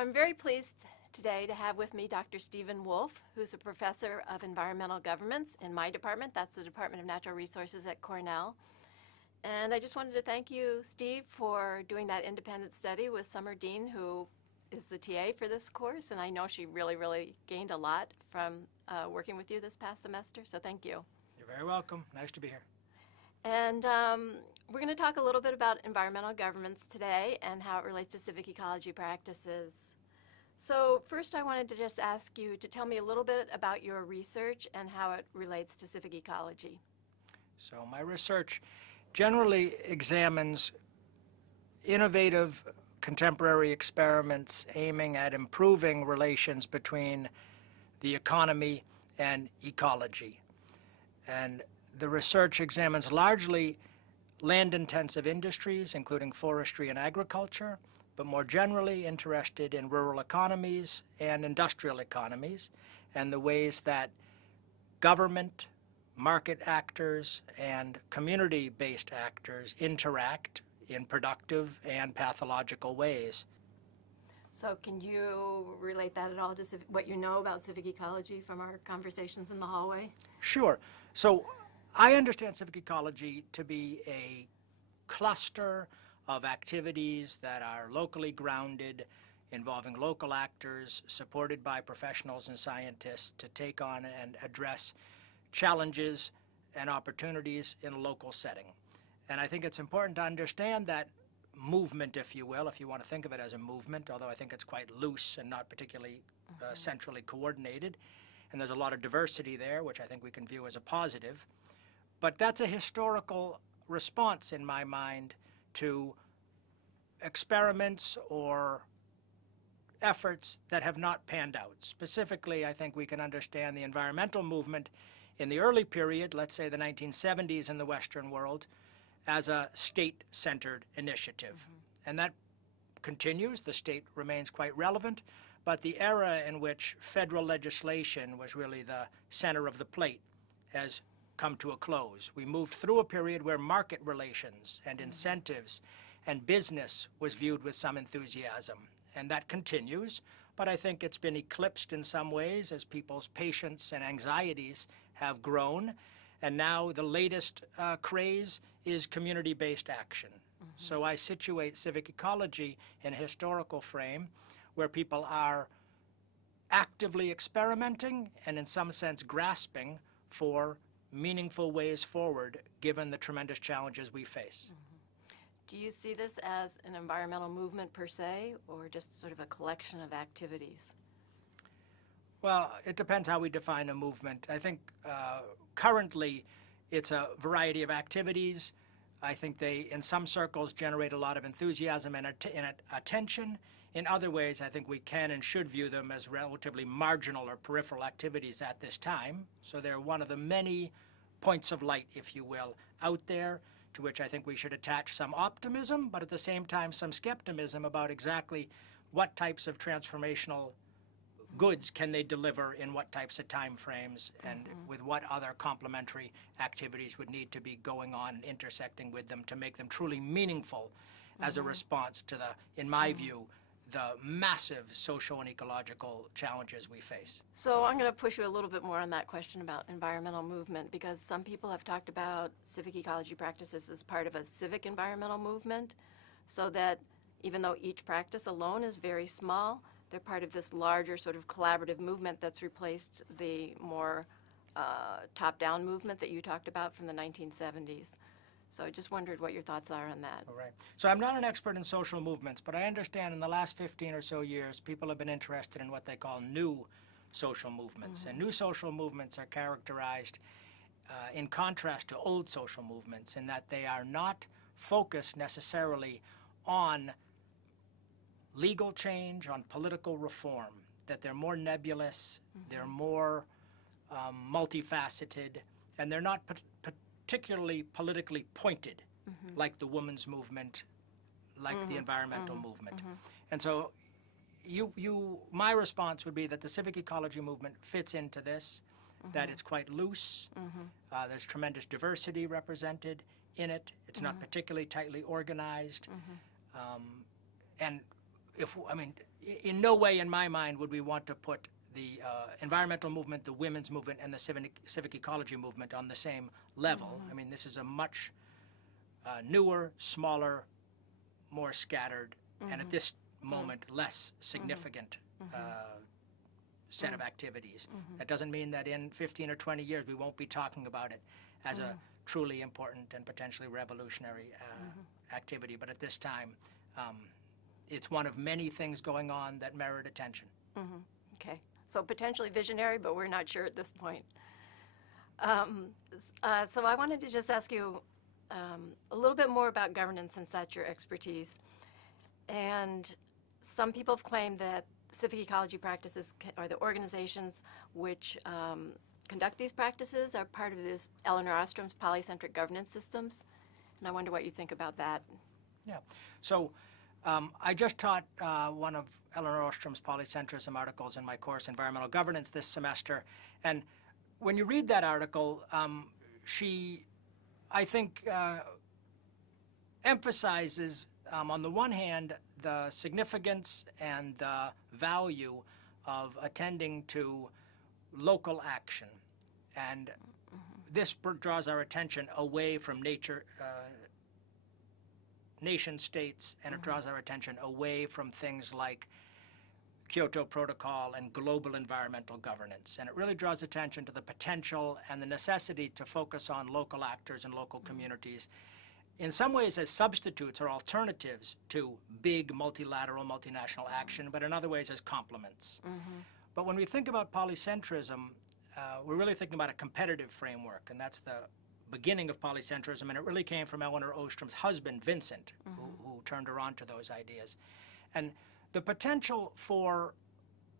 Well, I'm very pleased today to have with me Dr. Stephen Wolf, who's a professor of environmental governance in my department. That's the Department of Natural Resources at Cornell. And I just wanted to thank you, Steve, for doing that independent study with Summer Dean, who is the TA for this course. And I know she really gained a lot from working with you this past semester, so thank you. You're very welcome. Nice to be here. And we're going to talk a little bit about environmental governance today and how it relates to civic ecology practices. So first I wanted to just ask you to tell me a little bit about your research and how it relates to civic ecology. So my research generally examines innovative contemporary experiments aiming at improving relations between the economy and ecology. And the research examines largely land-intensive industries, including forestry and agriculture, but more generally interested in rural economies and industrial economies and the ways that government, market actors, and community-based actors interact in productive and pathological ways. So can you relate that at all to what you know about civic ecology from our conversations in the hallway? Sure. So I understand civic ecology to be a cluster of activities that are locally grounded, involving local actors, supported by professionals and scientists to take on and address challenges and opportunities in a local setting. And I think it's important to understand that movement, if you will, if you want to think of it as a movement, although I think it's quite loose and not particularly centrally coordinated. And there's a lot of diversity there, which I think we can view as a positive. But that's a historical response, in my mind, to experiments or efforts that have not panned out. Specifically, I think we can understand the environmental movement in the early period, let's say the 1970s in the Western world, as a state-centered initiative. And that continues. The state remains quite relevant, but the era in which federal legislation was really the center of the plate has come to a close. We moved through a period where market relations and incentives and business was viewed with some enthusiasm, and that continues, but I think it's been eclipsed in some ways as people's patience and anxieties have grown, and now the latest craze is community-based action. So I situate civic ecology in a historical frame where people are actively experimenting and in some sense grasping for meaningful ways forward given the tremendous challenges we face. Do you see this as an environmental movement per se, or just sort of a collection of activities? Well, it depends how we define a movement. I think currently it's a variety of activities. I think they, in some circles, generate a lot of enthusiasm and attention. In other ways, I think we can and should view them as relatively marginal or peripheral activities at this time. So they're one of the many points of light, if you will, out there, to which I think we should attach some optimism, but at the same time some skepticism about exactly what types of transformational goods can they deliver in what types of time frames and with what other complementary activities would need to be going on and intersecting with them to make them truly meaningful as a response to the, in my view, the massive social and ecological challenges we face. So I'm going to push you a little bit more on that question about environmental movement, because some people have talked about civic ecology practices as part of a civic environmental movement, so that even though each practice alone is very small, they're part of this larger sort of collaborative movement that's replaced the more top-down movement that you talked about from the 1970s. So I just wondered what your thoughts are on that. All right. So I'm not an expert in social movements, but I understand in the last 15 or so years, people have been interested in what they call new social movements. And new social movements are characterized in contrast to old social movements in that they are not focused necessarily on legal change, on political reform, that they're more nebulous, they're more multifaceted, and they're not particularly politically pointed like the women's movement, like the environmental movement. And so my response would be that the civic ecology movement fits into this, that it's quite loose, there's tremendous diversity represented in it, it's not particularly tightly organized, and I mean, in no way in my mind would we want to put the environmental movement, the women's movement, and the civic ecology movement on the same level. I mean, this is a much newer, smaller, more scattered, and at this moment, less significant set of activities. That doesn't mean that in 15 or 20 years we won't be talking about it as a truly important and potentially revolutionary activity. But at this time, it's one of many things going on that merit attention. Okay, so potentially visionary, but we're not sure at this point. So I wanted to just ask you a little bit more about governance, since that's your expertise. And some people have claimed that civic ecology practices, or the organizations which conduct these practices, are part of this Eleanor Ostrom's polycentric governance systems. And I wonder what you think about that. Yeah. So I just taught one of Eleanor Ostrom's polycentrism articles in my course, Environmental Governance, this semester. And when you read that article, she, I think, emphasizes, on the one hand, the significance and the value of attending to local action. And this draws our attention away from nation states, and it draws our attention away from things like Kyoto Protocol and global environmental governance. And it really draws attention to the potential and the necessity to focus on local actors and local communities, in some ways as substitutes or alternatives to big multilateral, multinational action, but in other ways as complements. But when we think about polycentrism, we're really thinking about a competitive framework, and that's the beginning of polycentrism, and it really came from Eleanor Ostrom's husband, Vincent, who turned her on to those ideas. And the potential for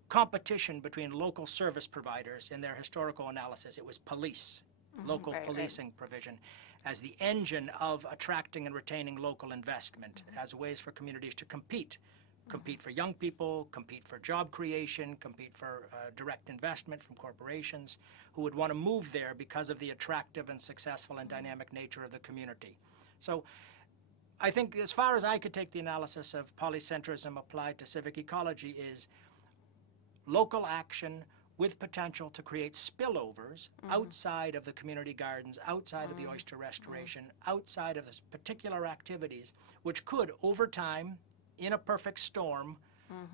competition between local service providers in their historical analysis, it was police, local policing provision, as the engine of attracting and retaining local investment, as ways for communities to compete for young people, compete for job creation, compete for direct investment from corporations who would want to move there because of the attractive and successful and dynamic nature of the community. So I think as far as I could take the analysis of polycentrism applied to civic ecology is local action with potential to create spillovers outside of the community gardens, outside of the oyster restoration, outside of those particular activities, which could, over time, in a perfect storm,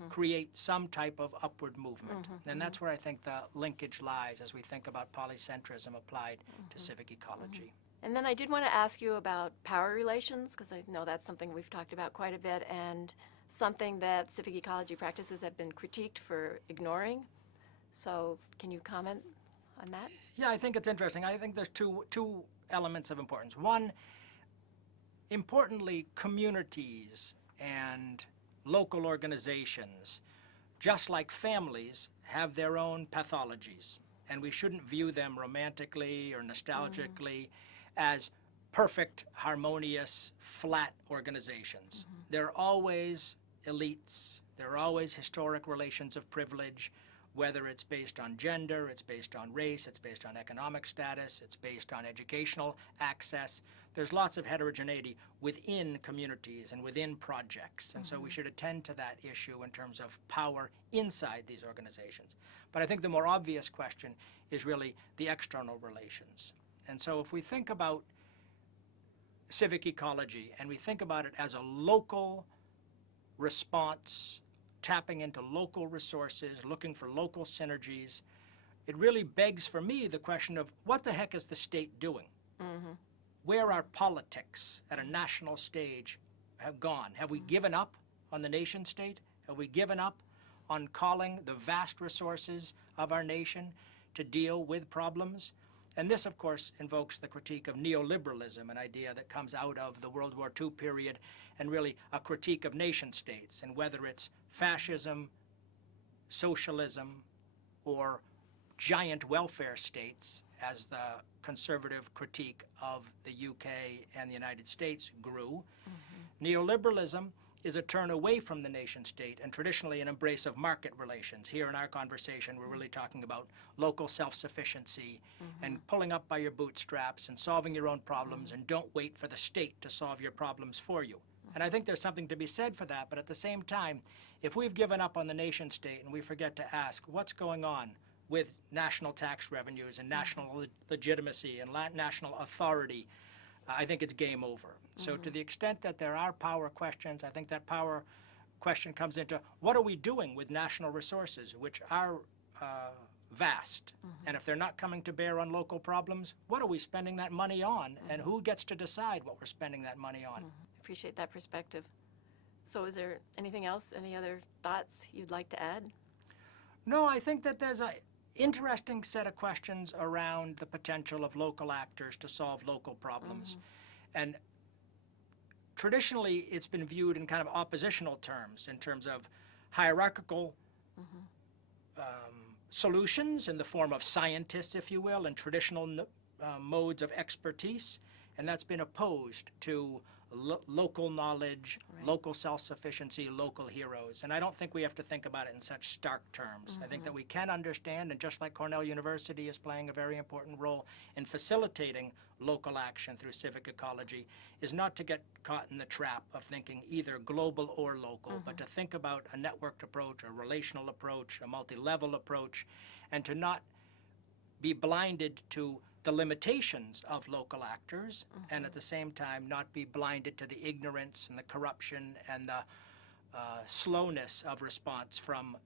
create some type of upward movement. And that's where I think the linkage lies as we think about polycentrism applied to civic ecology. And then I did want to ask you about power relations, because I know that's something we've talked about quite a bit, and something that civic ecology practices have been critiqued for ignoring. So can you comment on that? Yeah, I think it's interesting. I think there's two elements of importance. One, importantly, communities and local organizations, just like families, have their own pathologies, and we shouldn't view them romantically or nostalgically as perfect, harmonious, flat organizations. There are always elites, there are always historic relations of privilege, whether it's based on gender, it's based on race, it's based on economic status, it's based on educational access. There's lots of heterogeneity within communities and within projects, and so we should attend to that issue in terms of power inside these organizations. But I think the more obvious question is really the external relations. And so if we think about civic ecology and we think about it as a local response, tapping into local resources, looking for local synergies, it really begs for me the question of what the heck is the state doing? Where our politics at a national stage have gone? Have we given up on the nation state? Have we given up on calling the vast resources of our nation to deal with problems? And this, of course, invokes the critique of neoliberalism, an idea that comes out of the World War II period, and really a critique of nation states, and whether it's fascism, socialism, or giant welfare states, as the conservative critique of the UK and the United States grew. Neoliberalism is a turn away from the nation state and traditionally an embrace of market relations. Here in our conversation, we're really talking about local self-sufficiency and pulling up by your bootstraps and solving your own problems, and don't wait for the state to solve your problems for you. And I think there's something to be said for that. But at the same time, if we've given up on the nation state and we forget to ask what's going on with national tax revenues and national legitimacy and national authority, I think it's game over. So to the extent that there are power questions, I think that power question comes into what are we doing with national resources, which are vast. And if they're not coming to bear on local problems, what are we spending that money on, and who gets to decide what we're spending that money on? Appreciate that perspective. So is there anything else, any other thoughts you'd like to add? No, I think that there's an interesting set of questions around the potential of local actors to solve local problems. And traditionally, it's been viewed in kind of oppositional terms, in terms of hierarchical solutions in the form of scientists, if you will, and traditional modes of expertise. And that's been opposed to local knowledge, local self-sufficiency, local heroes. And I don't think we have to think about it in such stark terms. I think that we can understand, and just like Cornell University is playing a very important role in facilitating local action through civic ecology, is not to get caught in the trap of thinking either global or local, but to think about a networked approach, a relational approach, a multi-level approach, and to not be blinded to the limitations of local actors, and at the same time not be blinded to the ignorance and the corruption and the slowness of response from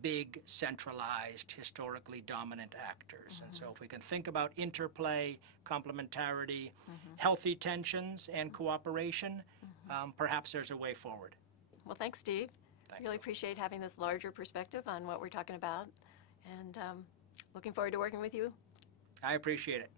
big, centralized, historically dominant actors. And so if we can think about interplay, complementarity, healthy tensions, and cooperation, perhaps there's a way forward. Well, thanks, Steve. Thank Really you. appreciate having this larger perspective on what we're talking about, and looking forward to working with you. I appreciate it.